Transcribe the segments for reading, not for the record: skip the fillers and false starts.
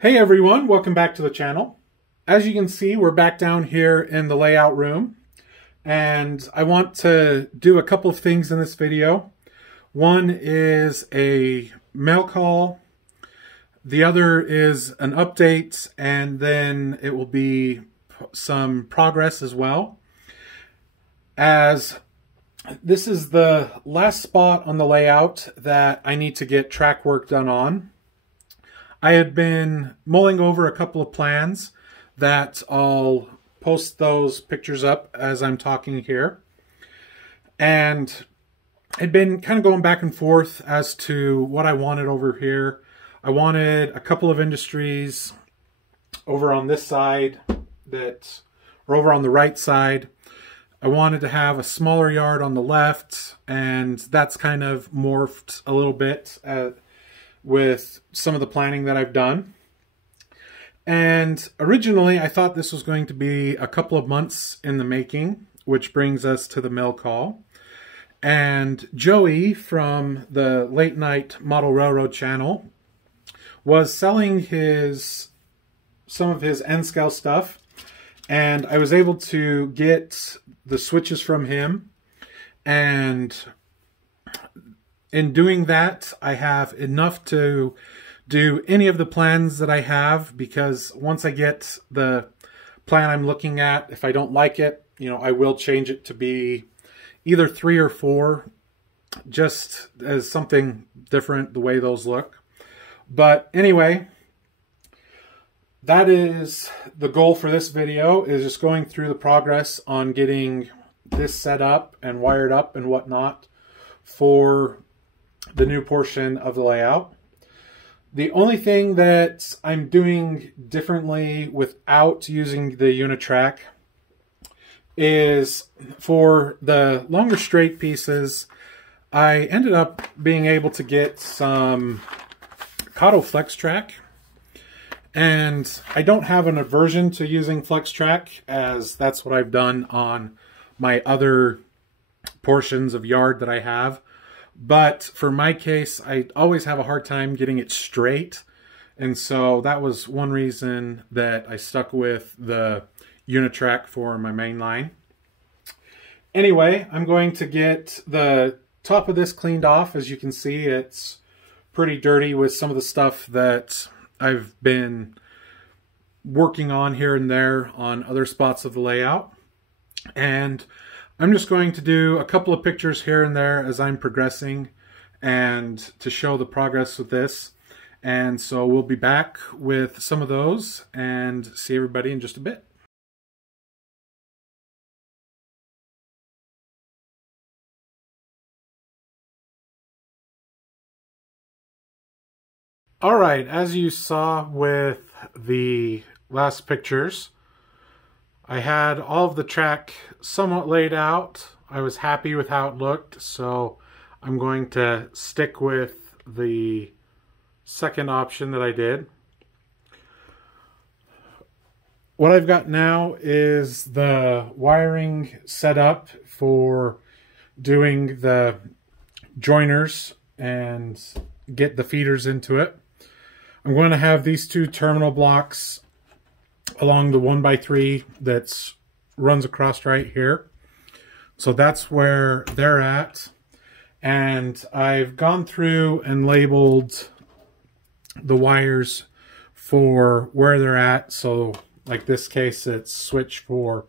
Hey everyone, welcome back to the channel. As you can see, we're back down here in the layout room, and I want to do a couple of things in this video. One is a mail call, the other is an update, and then it will be some progress as well. As this is the last spot on the layout that I need to get track work done on. I had been mulling over a couple of plans that I'll post those pictures up as I'm talking here. And I'd been kind of going back and forth as to what I wanted over here. I wanted a couple of industries over on this side or over on the right side. I wanted to have a smaller yard on the left, and that's kind of morphed a little bit with some of the planning that I've done. And originally I thought this was going to be a couple of months in the making, which brings us to the mail call. And Joey from the Late Night Model Railroad channel was selling some of his nscale stuff, and I was able to get the switches from him, and in doing that, I have enough to do any of the plans that I have, because once I get the plan I'm looking at, if I don't like it, I will change it to be either 3 or 4, just as something different the way those look. But anyway, that is the goal for this video, is just going through the progress on getting this set up and wired up and whatnot for the new portion of the layout. The only thing that I'm doing differently without using the Unitrack is for the longer straight pieces, I ended up being able to get some Kato Flex Track, and I don't have an aversion to using Flex Track, as that's what I've done on my other portions of yard that I have. But for my case, I always have a hard time getting it straight. And so that was one reason that I stuck with the Unitrack for my main line. Anyway, I'm going to get the top of this cleaned off. As you can see, it's pretty dirty with some of the stuff that I've been working on here and there on other spots of the layout. And I'm just going to do a couple of pictures here and there as I'm progressing, and to show the progress with this. And so we'll be back with some of those and see everybody in just a bit. All right, as you saw with the last pictures, I had all of the track somewhat laid out. I was happy with how it looked, so I'm going to stick with the second option that I did. What I've got now is the wiring set up for doing the joiners and get the feeders into it. I'm going to have these 2 terminal blocks along the 1x3 that runs across right here. So that's where they're at. And I've gone through and labeled the wires for where they're at. So like this case, it's switch for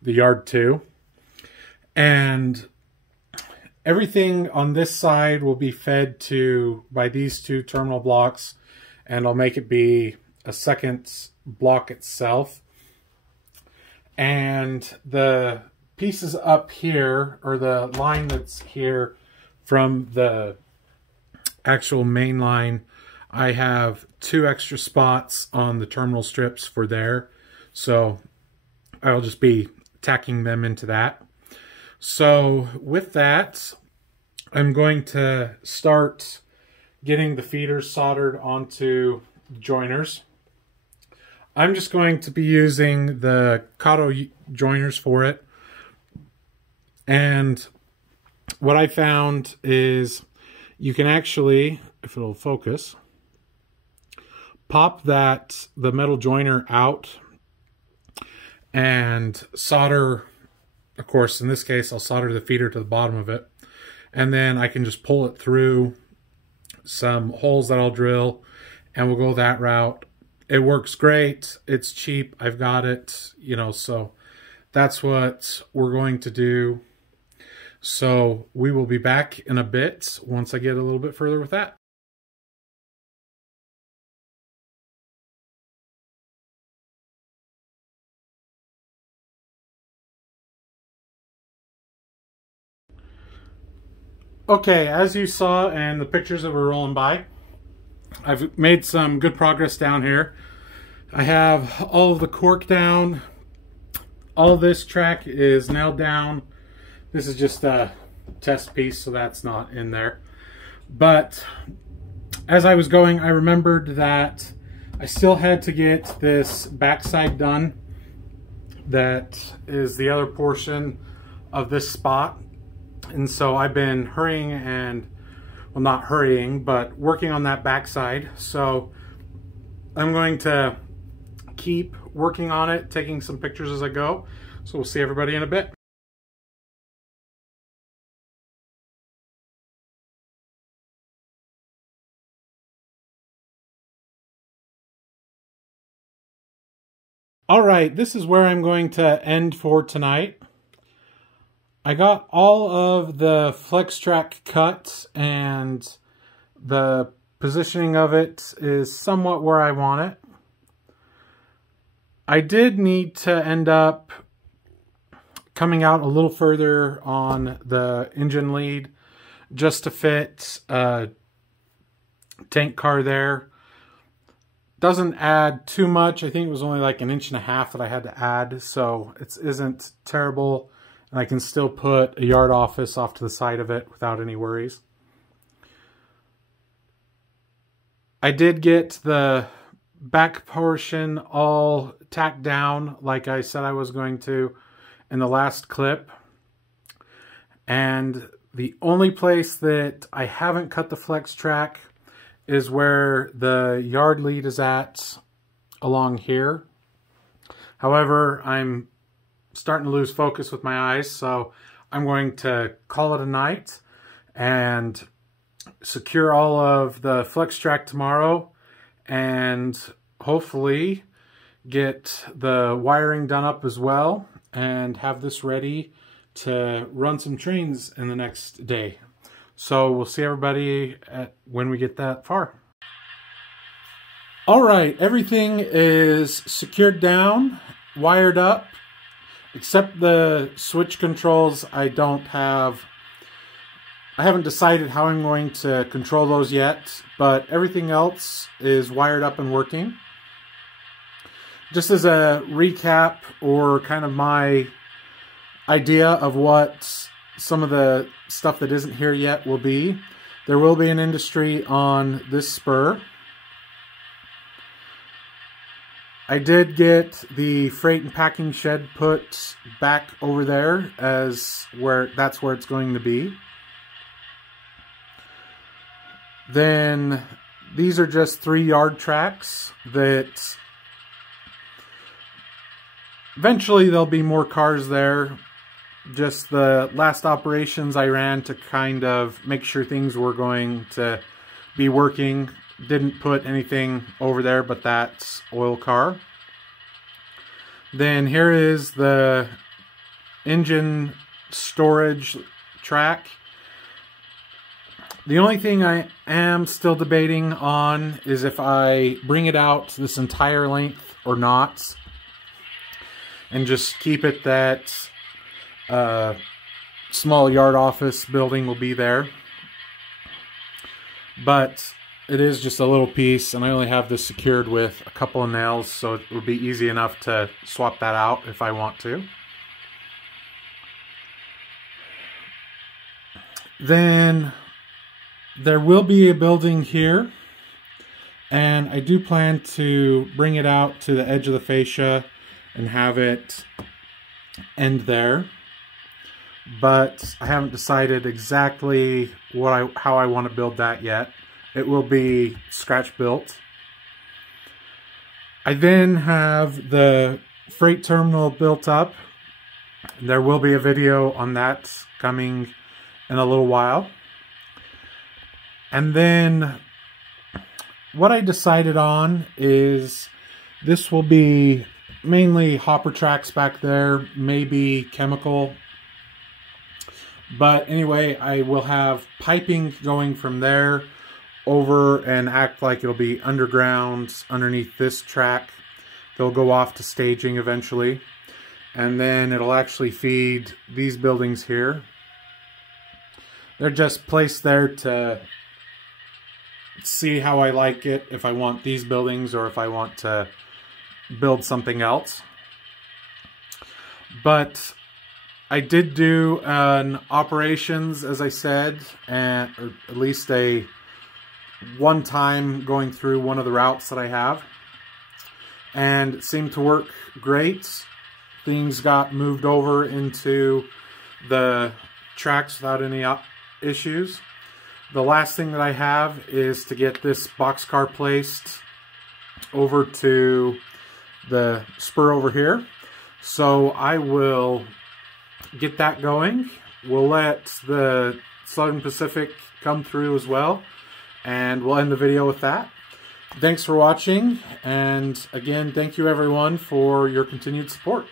the yard 2. And everything on this side will be fed to by these 2 terminal blocks, and I'll make it be a second block itself. And the pieces up here, or the line that's here from the actual main line, I have 2 extra spots on the terminal strips for there, so I'll just be tacking them into that. So with that, I'm going to start getting the feeders soldered onto the joiners. I'm just going to be using the Kato joiners for it. And what I found is you can actually, if it'll focus, pop the metal joiner out and solder. Of course, in this case, I'll solder the feeder to the bottom of it. And then I can just pull it through some holes that I'll drill, and we'll go that route. It works great. It's cheap. I've got it, you know, so that's what we're going to do. So we will be back in a bit once I get a little bit further with that. Okay, as you saw in the pictures that were rolling by, I've made some good progress down here. I have all of the cork down. All of this track is nailed down. This is just a test piece, so that's not in there. But as I was going, I remembered that I still had to get this backside done. That is the other portion of this spot. And so I've been hurrying and, well, not hurrying, but working on that backside. So I'm going to keep working on it, taking some pictures as I go. So we'll see everybody in a bit. All right, this is where I'm going to end for tonight. I got all of the flex track cut, and the positioning of it is somewhat where I want it. I did need to end up coming out a little further on the engine lead just to fit a tank car there. Doesn't add too much. I think it was only like 1.5 inches that I had to add, so it isn't terrible. And I can still put a yard office off to the side of it without any worries. I did get the back portion all tacked down like I said I was going to in the last clip. And the only place that I haven't cut the flex track is where the yard lead is at along here. However, I'm starting to lose focus with my eyes, so I'm going to call it a night and secure all of the flex track tomorrow, and hopefully get the wiring done up as well and have this ready to run some trains in the next day. So we'll see everybody when we get that far. All right, everything is secured down, wired up. Except the switch controls, I haven't decided how I'm going to control those yet, but everything else is wired up and working. Just as a recap, or kind of my idea of what some of the stuff that isn't here yet will be, there will be an industry on this spur. I did get the freight and packing shed put back over there that's where it's going to be. Then these are just 3 yard tracks that eventually there'll be more cars there. Just the last operations I ran to kind of make sure things were going to be working. Didn't put anything over there but that oil car. Then here is the engine storage track. The only thing I am still debating on is if I bring it out this entire length or not, and just keep it that small yard office building will be there. But it is just a little piece, and I only have this secured with a couple of nails, so it will be easy enough to swap that out if I want to. Then there will be a building here, and I do plan to bring it out to the edge of the fascia and have it end there. But I haven't decided exactly how I want to build that yet. It will be scratch built. I then have the freight terminal built up. There will be a video on that coming in a little while. And then what I decided on is this will be mainly hopper tracks back there, maybe chemical. But anyway, I will have piping going from there over and act like it'll be underground underneath this track. They'll go off to staging eventually. And then it'll actually feed these buildings here. They're just placed there to see how I like it, if I want these buildings or if I want to build something else. But I did do an operations, as I said, and or at least a one time going through one of the routes that I have, and it seemed to work great. Things got moved over into the tracks without any issues. The last thing that I have is to get this boxcar placed over to the spur over here. So I will get that going. We'll let the Southern Pacific come through as well, and we'll end the video with that. Thanks for watching, and again, thank you everyone for your continued support.